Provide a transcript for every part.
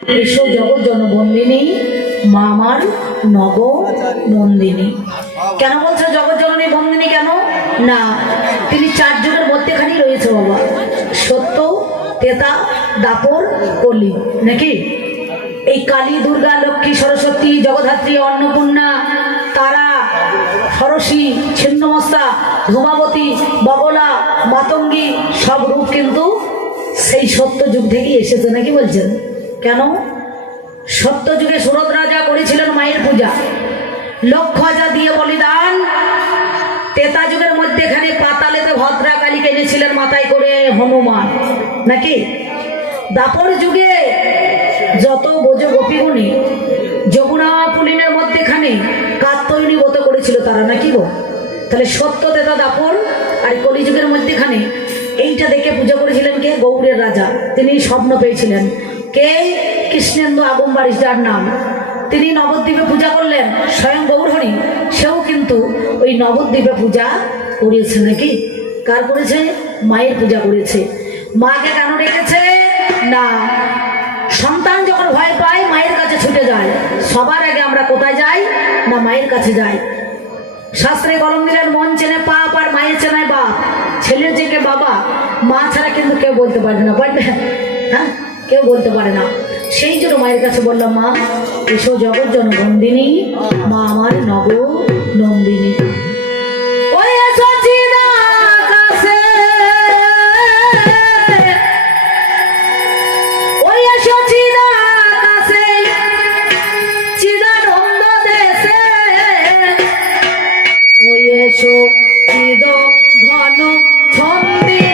এসো জগৎ জনবন্দিনী মা আমার নব নন্দিনী। কেন বলছে জগৎ জননী বন্দিনী? কেন না, তিনি চার যুগের মধ্যেখানি রয়েছে বাবা, সত্য, তেতা, দাপর, কলি, নাকি? এই কালী, দুর্গা, লক্ষ্মী, সরস্বতী, জগদ্ধাত্রী, অন্নপূর্ণা, তারা, সরসী, ছিন্নমস্তা, ধূমাবতী, বগলা, মাতঙ্গী সব রূপ কিন্তু সেই সত্য যুগ থেকেই এসেছে, নাকি বলছেন? কেন? সত্য যুগে সুরত রাজা করেছিলেন মায়ের পূজা, লক্ষ হাজার দিয়ে বলিদান। তেতা যুগের মধ্যে এখানে পাতালেতে ভদ্রা কালীকে এনেছিলেন মাথায় করে হনুমান, নাকি? দাপর যুগে যত বোঝ গোপীগুণী যমুনা পুলিনের মধ্যেখানে কাত্তয়নী ব্রত করেছিল তারা, নাকি গো? তাহলে সত্য, তেতা, দাপর আর কলিযুগের মধ্যেখানে এইটা দেখে পূজা করেছিলেন কে? গৌড়ের রাজা। তিনি স্বপ্ন পেয়েছিলেন, কে? কৃষ্ণেন্দু আগমবাড়ি, যার নাম। তিনি নবদ্বীপে পূজা করলেন, স্বয়ং গৌরহরি সেও কিন্তু ওই নবদ্বীপে পূজা করিয়েছে, নাকি? কার করেছে? মায়ের পূজা করেছে। মাকে কেন রেখেছে? না, সন্তান যখন ভয় পায় মায়ের কাছে ছুটে যায়। সবার আগে আমরা কোথায় যাই? না, মায়ের কাছে যাই। শাস্ত্রে কলম দিলেন, মন চেনে পাপ আর মায়ের চেনায় বাপ। ছেলের যে কে বাবা, মা ছাড়া কিন্তু কেউ বলতে পারে না, পারবে? হ্যাঁ, কেউ বলতে পারে না। সেই জন্য মায়ের কাছে বললাম, মা এসো জগৎ জনবন্দিনী মা আমার নব নন্দিনী। ওই এসো চিদাকাশে, ওই এসো চিদাকাশে, চিদানন্দ দেশে, ওই এসো চিদ ঘন ছন্দিনী।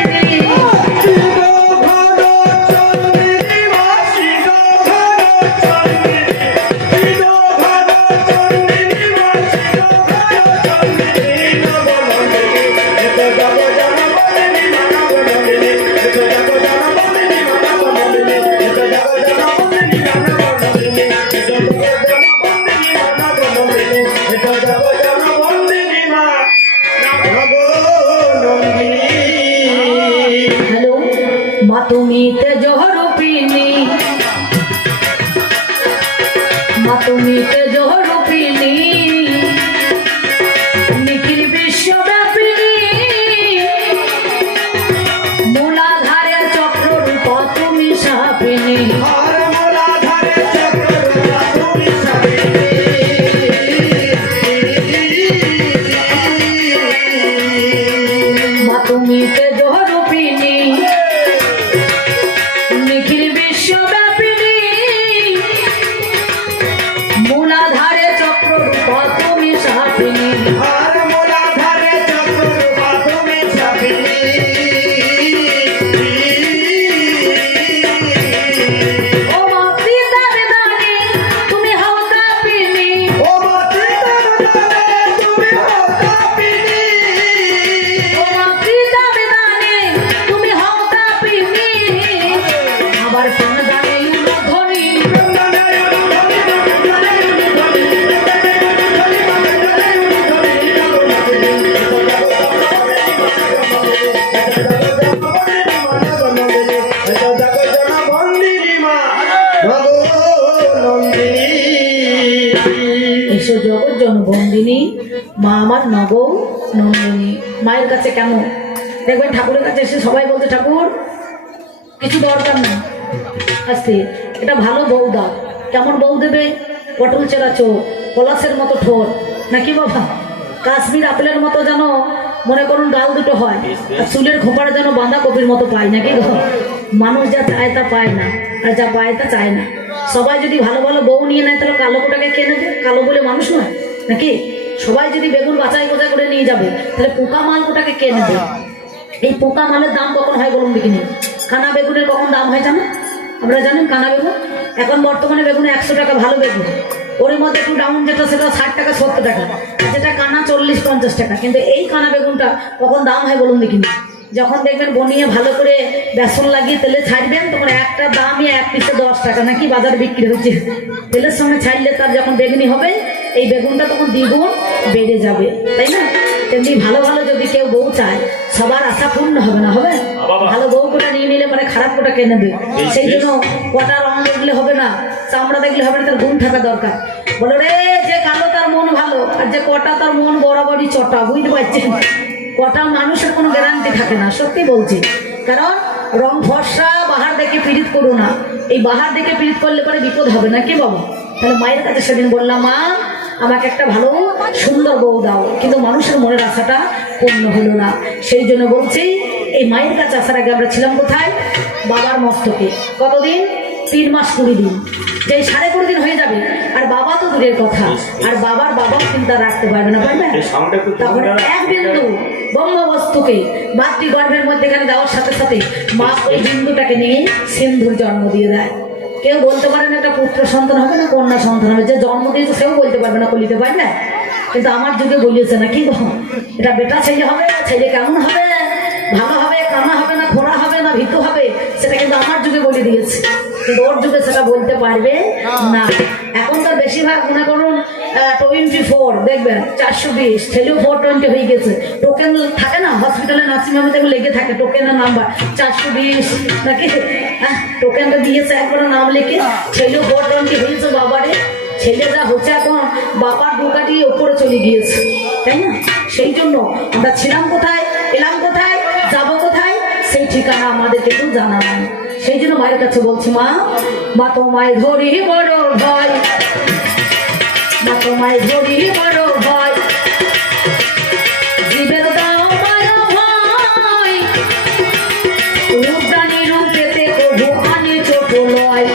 তুমি তেজ রূপিণী, মা তুমি তেজ রূপিণী, নিখিল বিশ্বব্যাপিনী, মূলাধারে চক্র রূপ তুমি সাপিনী। মা তুমি তেজ রূপিণী, নিখিল বিশ্বব্যাপিনী, মূলাধারে চক্র রূপ তুমি সাপিনী। ও মা পিতা বেদানী তুমি হও তাপিনী, ও মা পিতা বেদানী তুমি হও তাপিনী, ও মা পিতা বেদানী তুমি হও তাপিনী। আবার কোন জানে ধনী, এসো জগৎ জনবন্দিনী মা আমার নব নন্দিনী। মায়ের কাছে কেমন দেখবেন, ঠাকুরের কাছে এসে সবাই বলতে, ঠাকুর কিছু দরকার নেই, আস্তে এটা ভালো বউ দাও। কেমন বউ দেবে? পটল চেরা চোখ, পলাশের মতো ঠোঁট, নাকি বাবা? কাশ্মীর আপেলের মতো যেন মনে করুন গাল দুটো হয়, আর চুলের খোপার যেন বাঁধাকপির মতো পায়, নাকি? মানুষ যা চায় তা পায় না, আর যা পায় তা চায় না। সবাই যদি ভালো ভালো বউ নিয়ে নেয় তাহলে কালো কোটাকে কে নেবে? কালো বলে মানুষ নয়, নাকি? সবাই যদি বেগুন বাছাই কোথায় করে নিয়ে যাবে তাহলে পোকা মাল কোটাকে কে নেবে? এই পোকা মালের দাম কখন হয় বলুন দেখিনি? কানা বেগুনের কখন দাম হয় জানেন? আপনারা জানেন কানা বেগুন এখন বর্তমানে বেগুনে 100 টাকা ভালো বেগুন, ওর মধ্যে একটু ডাউন যেটা সেটা 60 টাকা 70 টাকা, যেটা কানা 40-50 টাকা। কিন্তু এই কানা বেগুনটা কখন দাম হয় বলুন দেখিনি? যখন দেখবেন বনিয়ে ভালো করে বেসন লাগিয়ে তেলে ছাড়বেন, তখন একটা দামই 1 পিসে 10 টাকা নাকি বাজারে বিক্রি হচ্ছে। তেলের সঙ্গে ছাড়লে তার যখন বেগুনি হবে এই বেগুনটা তখন দ্বিগুণ বেড়ে যাবে, তাই না? তেমনি ভালো ভালো যদি কেউ বউ চায় সবার আশা পূর্ণ হবে না, হবে? ভালো বউ কোটা নিয়ে নিলে মানে খারাপ কোটা কে নেবে? সেই জন্য কটা রং দেখলে হবে না, চামড়া দেখলে হবে না, তার গুণ থাকা দরকার। বলো রে, যে কালো তার মন ভালো, আর যে কটা তার মন বরাবরই চটা, বুঝতে পারছেন? কটা মানুষের কোনো গ্যারান্টি থাকে না, সত্যি বলছি। কারণ রং ফর্সা বাহার দেখে পীড়িত করো না, এই বাহার দেখে পীড়িত করলে পরে বিপদ হবে না, কি বাবু? তাহলে মায়ের কাছে সেদিন বললাম, মা আমাকে একটা ভালো সুন্দর বউ দাও, কিন্তু মানুষের মনের আশাটা পূর্ণ হলো না। সেই জন্য বলছি, এই মায়ের কাছে আসার আগে আমরা ছিলাম কোথায়? বাবার মস্তকে। কতদিন? 3 মাস 20 দিন। যে 20.5 দিন হয়ে যাবে, আর বাবা তো দূরের কথা, আর বাবার বাবাও চিন্তা রাখতে পারবে না, পারবে? তখন এক বিন্দু ব্রহ্মবস্তুকে মাতৃগর্ভের মধ্যে এখানে দেওয়ার সাথে সাথে মা ওই বিন্দুটাকে নিয়ে সিন্ধুর জন্ম দিয়ে দেয়। কেউ বলতে পারে না একটা পুত্র সন্তান হবে না কন্যা সন্তান হবে, যে জন্ম দিয়েছে সেও বলতে পারবে না, বলিতে পারবে না। কিন্তু আমার যুগে বলিয়েছে না, কি গো এটা বেটা ছেলে হবে, ছেলে কেমন হবে, ভালো হবে, কানা হবে না, ঘোড়া হবে না, ভিতু হবে, সেটা কিন্তু আমার যুগে বলে দিয়েছে। কিন্তু ওর যুগে সেটা বলতে পারবে না। এখনকার বেশিরভাগ মনে করুন 24 দেখবেন 420, ছেলেও 420 হয়ে গেছে। টোকেন থাকে না হসপিটালে, নার্সিংহোমে দেখবে লেগে থাকে টোকেনের নাম্বার 420 নাকি, টোকেনটা দিয়েছে একবার নাম লিখে, ছেলেও 420 হয়েছে। বাবারে, ছেলে যা হচ্ছে এখন, বাবার দুকাটি ওপরে চলে গিয়েছে, তাই না? সেই জন্য আমরা ছিলাম কোথায়, এলাম কোথায়, যাবো কোথায়, সেই ঠিকানা আমাদের কিন্তু জানা নাই। সেই জন্য মায়ের কাছে বলছি, মা মা তোমায় ধরি বড় ভয়, মা তোমায় ধরি বড় ভয়, জীবের দাও মায়া ভয়, রূপদানি রূপেতে কবু আনি চোখ লয়,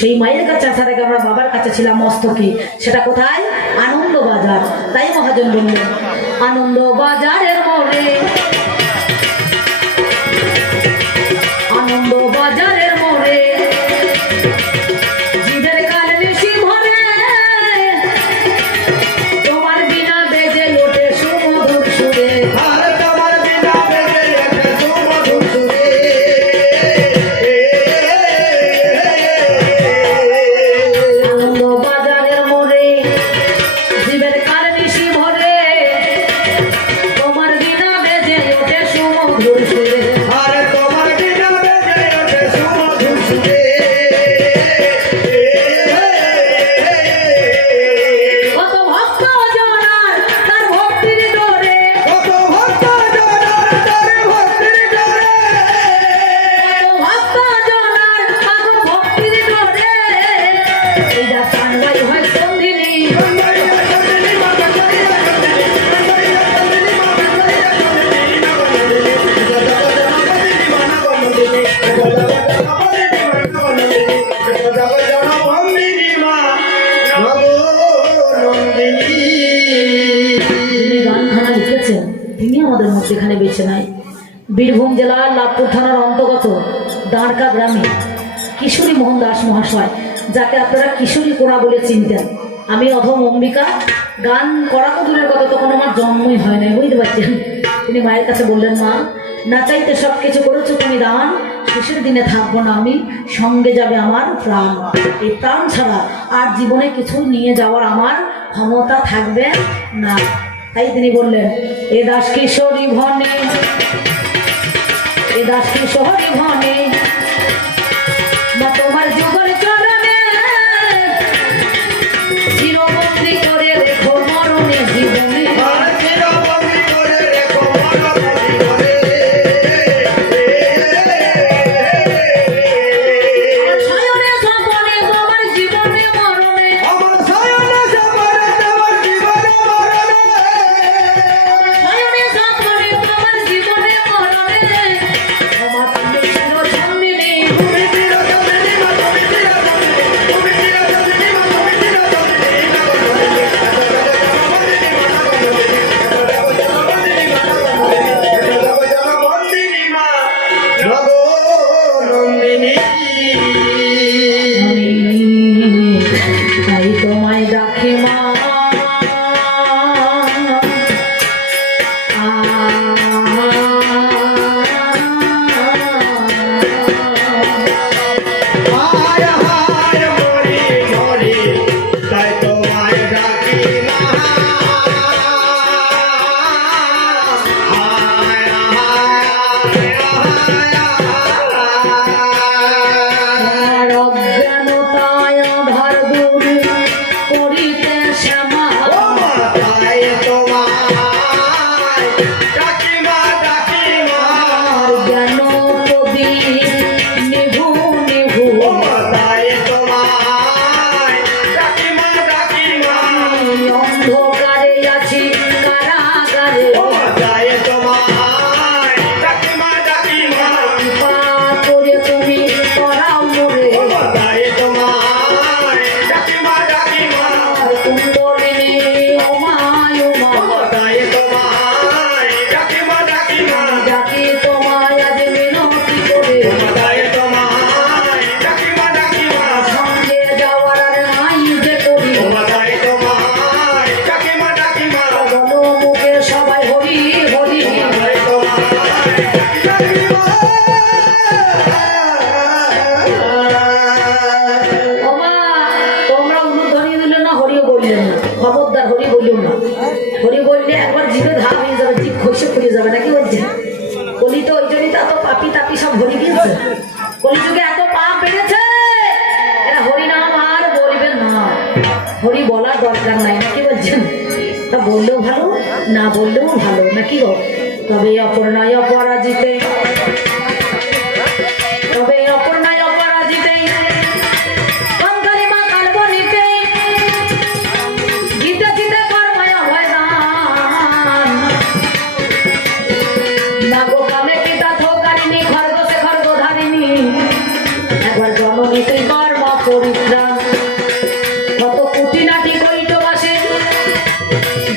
সেই মায়ের কাছে আসার আগে আমরা বাবার কাছে ছিলাম মস্তকে। সেটা কোথায়? আনন্দ বাজার। তাই মহাজন বললেন, আনন্দ বাজারের মোড়ে, আনন্দ বাজারের মোড়ে, জীবের কাল নিশি ভরে, তোমার বিনা বেজে ওঠে সুমধুর সুরে, সেখানে বেছে নাই। বীরভূম জেলার লাভপুর থানার অন্তর্গত দাঁড়কা গ্রামে কিশোরী মোহন দাস মহাশয়, যাকে আপনারা কিশোরী কোড়া বলে চিনতেন। আমি অধম অম্বিকা, গান করা তো দূরের কথা, তখন আমার জন্মই হয় নাই, বুঝতে পারছেন। তিনি মায়ের কাছে বললেন, মা না চাইতে সব কিছু করেছো তুমি দান, শেষের দিনে থাকবো না আমি, সঙ্গে যাবে আমার প্রাণ। এই প্রাণ ছাড়া আর জীবনে কিছু নিয়ে যাওয়ার আমার ক্ষমতা থাকবে না। তাই তিনি বললেন, এ দাস কিশোরী ভনে, এ দাস কিশোরী ভনে, মা তোমার যুগল চরণে, চিরবন্দি করে রেখো মরণে জীবনে, চিরবন্দি করে রেখো মরণে জীবনে, শয়নে স্বপনে তোমার জীবনে মরণে, আমার শয়নে স্বপনে তোমার জীবনে তাপি সব হরি গিয়েছে। কলিযুগে এত পাপ বেড়েছে, এরা হরি নাম আর বলবে না, হরি বলার দরকার নাই, নাকি বলছেন? তা বললেও ভালো, না বললেও ভালো, নাকি গো? তবে অপর্ণায় অপরাজিতে, তবে অপর্ণায় অপরাজিতে কঙ্কালী মা কালবনিতে জিতে জিতে কর্ময় ভয়দান নাগো কামে পিতা থোকারিনী খর্গসে খর্গধারিণী একবার জননীতে কর্ম পরিত্রাণ কত কুটিনাটি কইট বাসে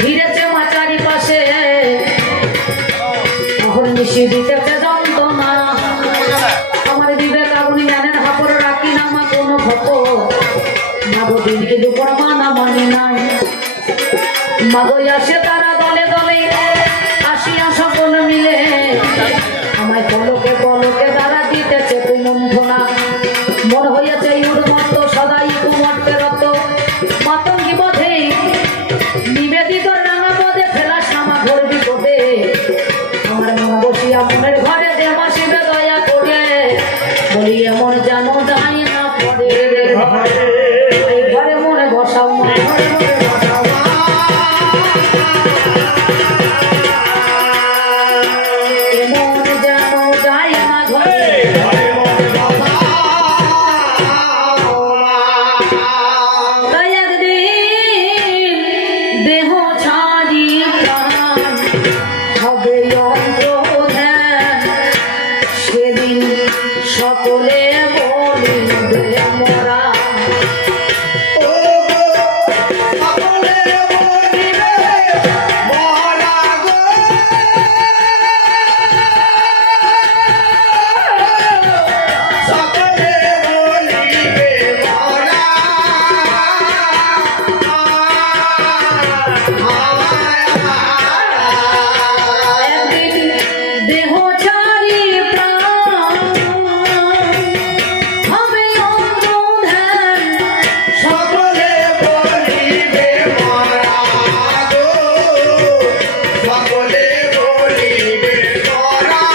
ঘিরেছে মা চারিপাশে অহর্নিশি দিতেছে যন্ত্রণা আমার বিবেক আগুনি জ্ঞানের হাপড় রাখি না মা কোনো ক্ষত মাগো দিনকে দুপুর মানা মানি নাই মাগো আসে তারা দলে দলে আসিয়া সকল মিলে আমায় পলকে পলকে তারা দিতেছে কুমন্থনা মন হইয়াছে উন্মত্ত সদাই কুমট্টে রত মাতঙ্গি বধে নিবেদিত রাঙা পদে ফেলা সামা ঘর বিপদে আমার মন বসিয়া মনের ঘরে দেবা শিবে দয়া করে বলি এমন জানো যাই না পড়ে এই ঘরে মনে বসাও মনে ঘরে মনে বসাও এমন জানো যাই না ঘরে তাই একদিন দেহ ছাড়ি প্রাণ হবে অন্তর্ধান সেদিন সকলে বলিবে মোরা একদিন দেহ ছাড়ি প্রাণ হবে অন্তর্ধান সকলে বলিবে মরা গো, সকলে বলিবে মরা।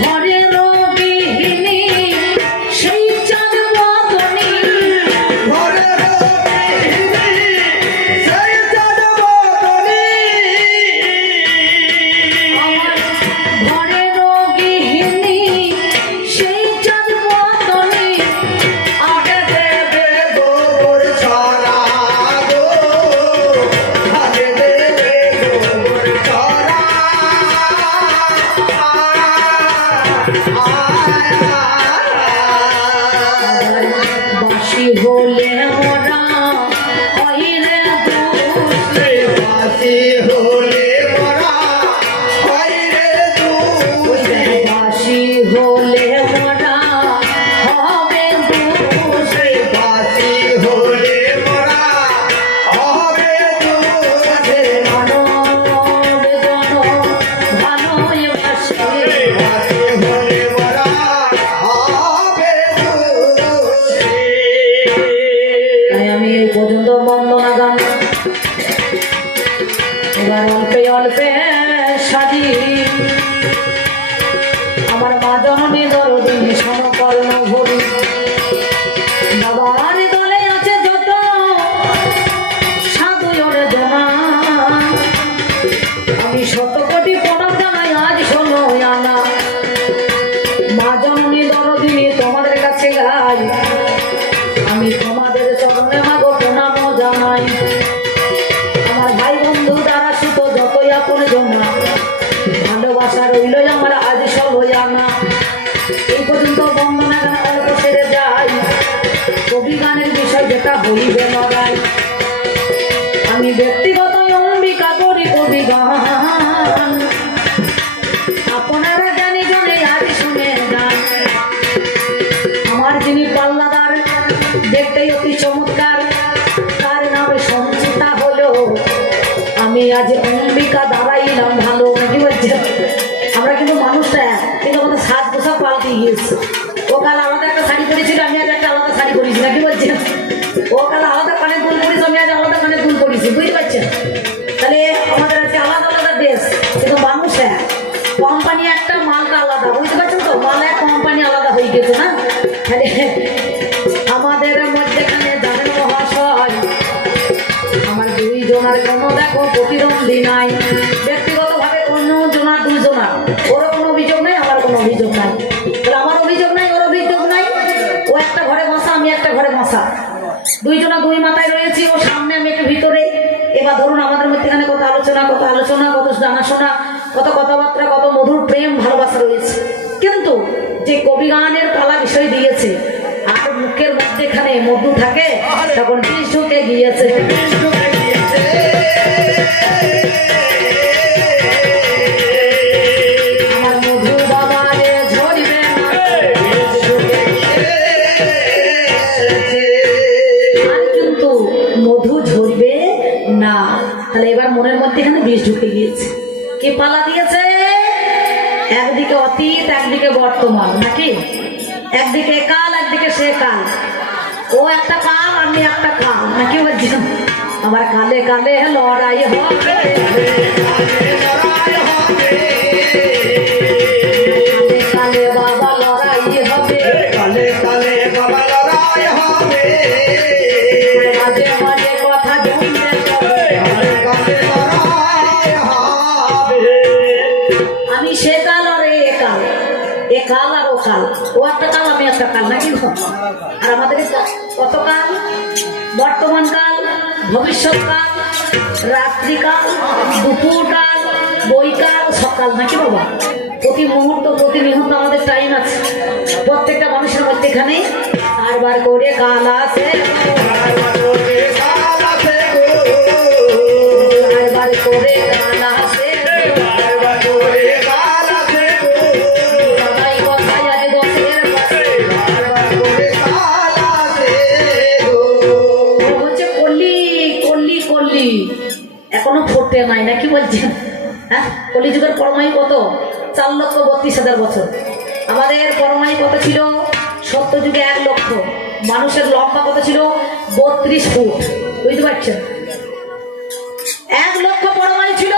ঘরে রবিহীনী সেই চাঁদ বদনী ঘরের গৃহিণী সেই জনমতনী। আমার ঘরে রবিহীনী সেই চাঁদ বদনী আগে দেবে গোবর ছড়া গো, আগে দেবে গোবর ছড়া। বাসি হলে মোরা হইলে দুষে বাসি হলে মরা হয় রে দুষে। বাসি হলে মোরা হবে দুষে বাসি হলে মরা হবে দুষে। মানব জন ভালোই বাসে বাসি হলে মরা হবে দুষে। তাই আমি এই পর্যন্ত বন্দনা গান এবার অল্পে অল্পে সাজি আমার মা জননী দরদিনী সমকর্ণ ভরি বাবার দলে আছে যত সাধুরে জমা আমি শত কোটি প্রণাম জানাই আজ শোনো আনা মা জননী দরদিনী তোমাদের কাছে গাই আমি তোমাদের চরণে মাগো প্রণাম জানাই আমার ভাই বন্ধু দ্বারা সুত যতই আপন জমা ভালোবাসা রইল আমার আজ সব জানা এই পর্যন্ত বন্দনা গান অল্প সেরে যাই কবি গানের বিষয় যেটা হইবে লড়াই আমি ব্যক্তিগত অম্বিকা করি কবি গান আপনারা জানি জনে আজ শুনে যান আমার যিনি পাল্লাদার দেখতে অতি চমৎকার তার নামে সঞ্চিতা হলো আমি আজ অম্বিকা দাঁড়াইলাম ভালো নাকি বলছে আমরা কিন্তু মানুষটা কিন্তু আমাদের সাজ পোশাক পাল্টে গিয়েছে ও কাল আলাদা একটা শাড়ি পরেছিল আমি আজ একটা আলাদা শাড়ি পরেছি নাকি বলছে ও কাল আলাদা কানে দুল পরিস আমি আজ আলাদা কানে দুল পরিছি বুঝতে পারছি কোম্পানি একটা, মালটা আলাদা, বুঝতে পারছেন তো? মাল এক, কোম্পানি আলাদা হয়ে গেছে না। তাহলে আমাদের মধ্যেখানে জানেন মহাশয়, আমার দুইজনার কোনো দেখো প্রতিদ্বন্দ্বী নাই, ব্যক্তিগতভাবে কোনো জনার দুইজনার, ওরও কোনো অভিযোগ নাই, আমার কোনো অভিযোগ নাই। তাহলে আমার অভিযোগ নাই, ওর অভিযোগ নাই, ও একটা ঘরে বসা, আমি একটা ঘরে বসা, দুইজনা দুই মাথায় রয়েছি, ও সামনে আমি একটু ভিতরে। এবার ধরুন আমাদের মধ্যেখানে কত আলোচনা, কত জানাশোনা, কত কথাবার্তা, কত মধুর প্রেম ভালোবাসা রয়েছে, কিন্তু যে কবি গানের পালা বিষয় দিয়েছে আর মুখের মধ্যেখানে মধু থাকে, তখন বিষ ঢুকে গিয়েছে। আমার মধু বাবা রে ঝরবে না, আর কিন্তু মধু ঝরবে না। তাহলে এবার মনের মধ্যে এখানে বিষ ঢুকে গিয়েছে। কে পালা দিয়েছে? একদিকে অতীত, একদিকে বর্তমান, নাকি? একদিকে কাল, একদিকে সে কাল। ও একটা কাল, আমি একটা কাল, নাকি বলছেন? আমার কালে কালে লড়াই হবে, কালে কালে বাবা লড়াই হবে, কালে কালে বাবা লড়াই হবে, মাঝে মাঝে কথা জমবে তবে। কালে কালে লড়াই হবে। আমি সে কাল আর এ কাল, এ কাল আর ও কাল, ও একটা কাল, আমি একটা কাল, নাকি? আর আমাদের কত কাল? বর্তমান কাল, ভবিষ্যৎ কাল, রাত্রিকাল, দুপুর কাল, বৈকাল, সকাল, নাকি বাবা? প্রতি মুহূর্ত, প্রতি মুহূর্ত আমাদের টাইম আছে। প্রত্যেকটা মানুষের মধ্যে এখানে বারবার করে কাল আছে, বারবার করে কাল আছে গো, বারবার করে কাল আছে, বারবার করে কাল আছে গো, সবাই কথায় আজ দশের পাশে। বারবার করে কাল আছে গো। ও হচ্ছে কলি কলি কলি, এখনো ফোটে নাই, নাকি বলছেন? হ্যাঁ, কলিযুগের পরমায়ু কত? 4,32,000 বছর। আমাদের পরমায়ু কত ছিল? সত্য যুগে 1 লক্ষ। মানুষের লম্বা কত ছিল? 32 ফুট, বুঝতে পারছেন? 1 লক্ষ পরমায়ু ছিল,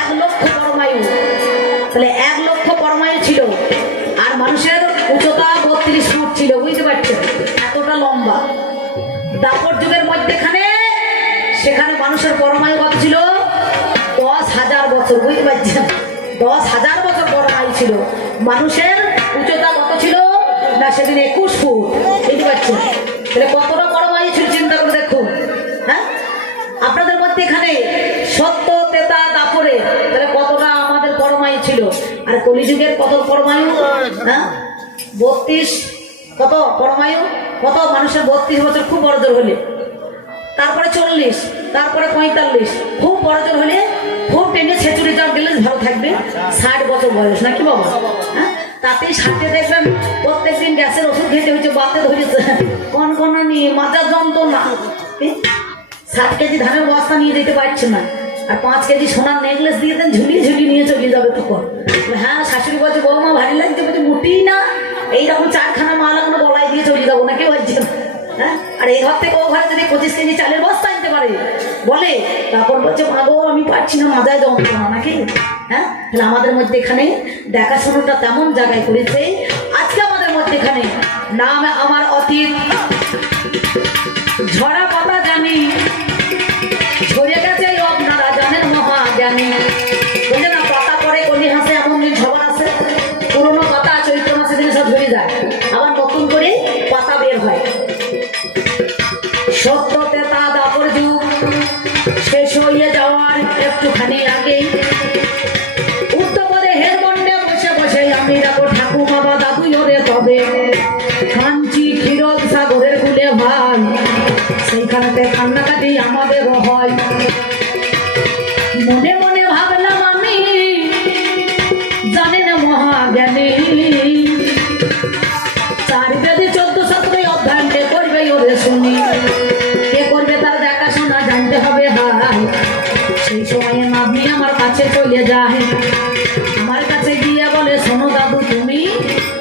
1 লক্ষ পরমায়ু। তাহলে 1 লক্ষ পরমায়ু ছিল, আর মানুষের উচ্চতা 32 ফুট ছিল, বুঝতে পারছেন? এতটা লম্বা। দাপর যুগের মধ্যেখানে সেখানে মানুষের পরমায়ু কত ছিল? 10,000 বছর, বুঝতে পারছেন? 10,000 বছর পরমায়ু ছিল। মানুষের উচ্চতা কত ছিল? না, সেদিন 21 ফুট, বুঝতে পারছেন? তাহলে কতটা পরমায়ু ছিল চিন্তা করে দেখুন। হ্যাঁ, আপনাদের মধ্যে এখানে সত্য, তেতা, দাপরে, তাহলে কতটা আমাদের পরমায়ু ছিল? আর কলিযুগের কত পরমায়ু? হ্যাঁ, 32 কত পরমায়ু? কত মানুষের 32 বছর খুব বড়জোর হলে, তারপরে 40, তারপরে 45, খুব বড়জোর হলে, খুব টেনে ছেচুড়ে যাওয়া গেলে ভালো থাকবে 60 বছর বয়স, নাকি বাবা? হ্যাঁ, তাতেই 60 দেখবেন প্রত্যেকদিন গ্যাসের ওষুধ খেতে হচ্ছে, বাতে ধরেছে কনকনানি, মাথার যন্ত্রণা। 60 কেজি ধানের বস্তা নিয়ে যেতে পারছে না, আর 5 কেজি সোনার নেকলেস দিয়ে দেন, ঝুলিয়ে ঝুলিয়ে নিয়ে চলে যাবে তখন। হ্যাঁ, শাশুড়ি বলছে বৌমা ভারী লাগছে, বলছে মুটিই না, এইরকম 4খানা মাল আমরা গলায় দিয়ে চলে যাবো, নাকি বলছেন? হ্যাঁ, আর এই ঘর থেকে ও ঘরে যদি 25 কেজি চালের বস্তা আনতে পারে বলে, তখন বলছে মাগো আমি পারছি না, মাথায় যন্ত্রণা, নাকি? হ্যাঁ, তাহলে আমাদের মধ্যে এখানে দেখাশোনাটা তেমন জায়গায় করেছে। আজকে আমাদের মধ্যে এখানে নাম আমার অতীত, ঝরা পাতা জানি, ঝরে গেছে আপনারা জানেন মহাজ্ঞানী। বুঝলেন না, পাতা পরে কলি হাসে, এমন দিন সবার আছে। পুরোনো পাতা চৈত্র মাসে দিনে সব ঝরে যায়, আবার নতুন করে পাতা বের হয়। সত্য তেতা দাপর যুগ শেষ হয়ে যাওয়ার একটুখানি আগে উত্তপদে হের মন্ডে বসে বসে আমি দেখো ঠাকুমা বা দাদু ওরে তবে কাঞ্চি ক্ষীরদ সাগরের কুলে ভাই, সেইখানেতে কান্নাকাটি আমাদেরও হয়। মনে মনে ভাবলাম আমি জানি না মহাজ্ঞানী, 4 বেদে 14 অধ্যায় কে করবে ওরে শুনি, কে করবে তার দেখাশোনা জানতে হবে। হাই, সেই সময়ে নাভি আমার কাছে চলে যায়, আমার কাছে গিয়ে বলে শোনো দাদু, তুমি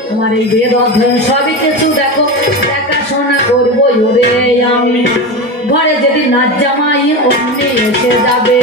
তোমার এই বেদ অধ্যয়ন সবই কিছু দেখো, দেখাশোনা করবো ওরে আমি। ঘরে যদি নাচ জামাই অমনি এসে যাবে,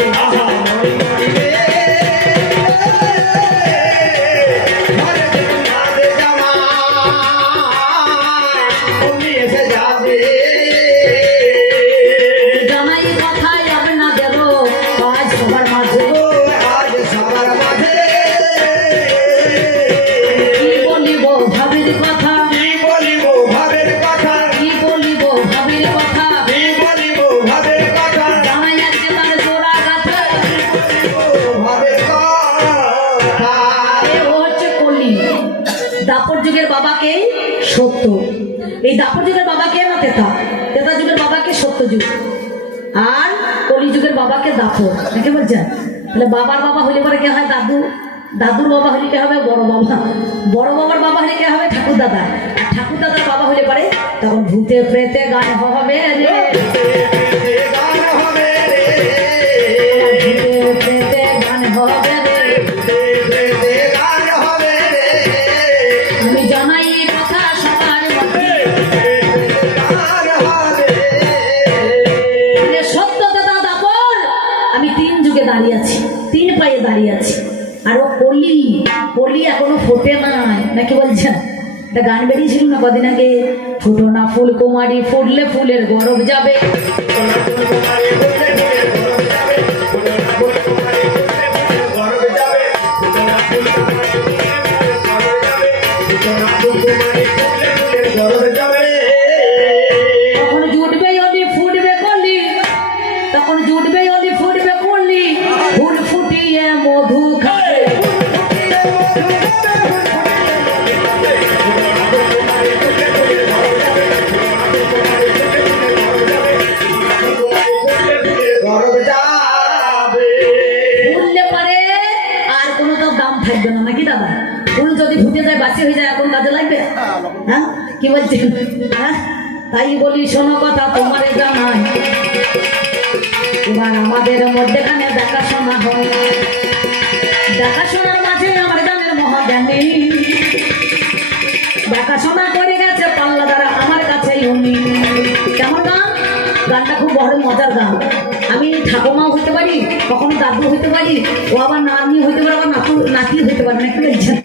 সত্য। এই দাপর যুগের বাবাকে না তেতা, তেতা যুগের বাবাকে সত্য যুগ, আর কলি যুগের বাবাকে দাপর। নাকি বলছেন? তাহলে বাবার বাবা হলে পরে কে হয়? দাদু। দাদুর বাবা হলে কে হবে? বড় বাবা। বড় বাবার বাবা হলে কে হবে? ঠাকুর দাদা। আর ঠাকুর দাদার বাবা হলে পরে তখন ভূতে প্রেতে গান হবে রে, গান হবে রে, ভূতে প্রেতে গান হবে রে। গান হবে রে, আমি জানাই এই কথা সবার মধ্যে, গান হবে মানে সত্য দাদা দাপর। আমি 3 যুগে দাঁড়িয়ে আছি, 3 পায়ে দাঁড়িয়ে আছি। আর ও কলি, কলি এখনো ফোটে নাই। নাকি বলছেন? একটা গান বেরিয়েছিল না কদিন আগে, ফুটো না ফুল কুমারী, ফুটলে ফুলের গরব যাবে। তখন জুটবে অলি ফুটবে কলি, তখন জুটবে অলি ফুটবে কলি, ফুল ফুটিয়ে মধু খাবে। গরব যাবে, ফুললে পারে আর কোনো তো দাম থাকবে না। নাকি দাদা? ফুল যদি ফুটে যায়, বাসি হয়ে যায়, এখন কাজে লাগবে? হ্যাঁ, কি বলছেন? হ্যাঁ, তাই বলি শোনো কথা তোমার জানাই, এবার আমাদের মধ্যেখানে দেখাশোনা হয়, দেখাশোনার মাঝে আমার গানের মহাজ্ঞানী দেখাশোনা করে গেছে পাল্লা দ্বারা আমার কাছে উনি। কেমন গান? গানটা খুব বড় মজার গান। আমি ঠাকুমাও হইতে পারি, কখনো দাদু হইতে পারি, ও আবার নানি হইতে পারে, আবার নাতি হইতে পারে। নাকি বলছেন?